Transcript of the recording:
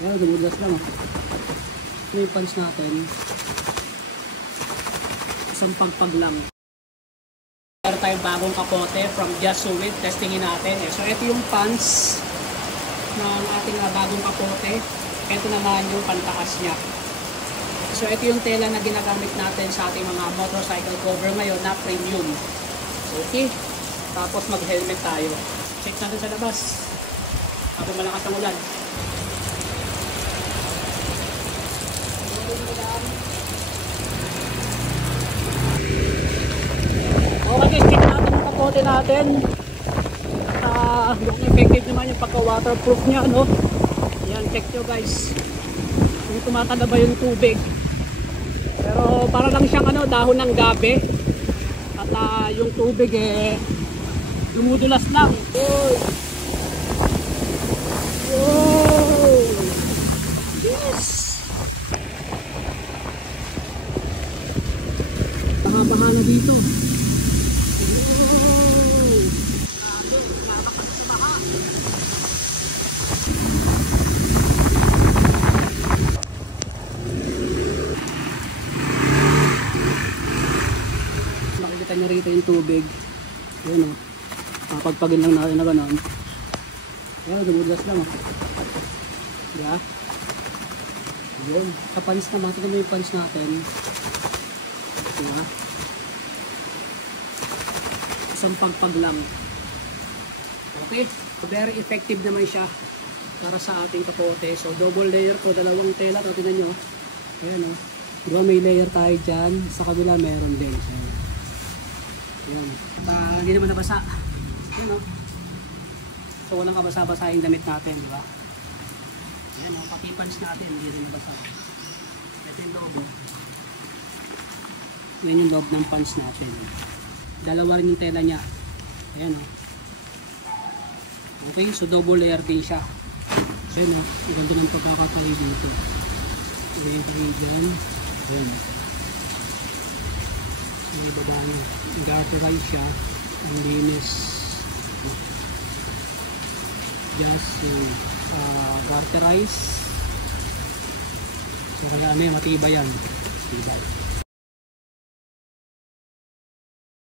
Ayan, gumudas lang oh. Ito yung pants natin. Isang pagpag lang. Meron tayong bagong kapote from Just Sew It. Testingin natin eh. So ito yung pants ng ating bagong kapote. Ito naman yung pantaas niya. So ito yung tela na ginagamit natin sa ating mga motorcycle cover ngayon na premium. Okay. Tapos mag-helmet tayo. Check natin sa labas. Habang malakas ang ulan. Okay guys, check natin yung kapote natin. Yung effective naman yung pagka-waterproof niya, no? Yan, check nyo guys. Kung tumatala ba yung tubig. Pero para lang siyang dahon ng gabi. At yung tubig dumudulas lang. Oh. Oh. Yes. Baha-baha na dito. Makikita nyo rito yung tubig. Ayan o. Pagpagin lang natin na gano'n. Ayan, dumudulas lang o. Diba? Ayan. Sa pants naman, tignan mo yung pants natin. Diba? Isang pagpag lang. Okay? Very effective naman siya para sa ating kapote. So double layer ko, dalawang tela. Tignan nyo. Ayan o. Diba may layer tayo dyan. Sa kabila meron din. Ayan. At hindi naman nabasa. Ayan o. So walang kabasa-basa yung damit natin. Diba? Ayan o. Pati pants natin. Hindi rin nabasa. Ito yung loob o. Ayan yung loob ng pants natin. Dalawa rin yung tela niya. Ayan o. Okay. So double layer din siya. Ayan o. Ang ganda ng pagkakatayo dito. Ayan tayo dyan. Ayan. May baba niya. Garterize siya. Ang linis. Just garterize. So kaya matibay yan. Matibay.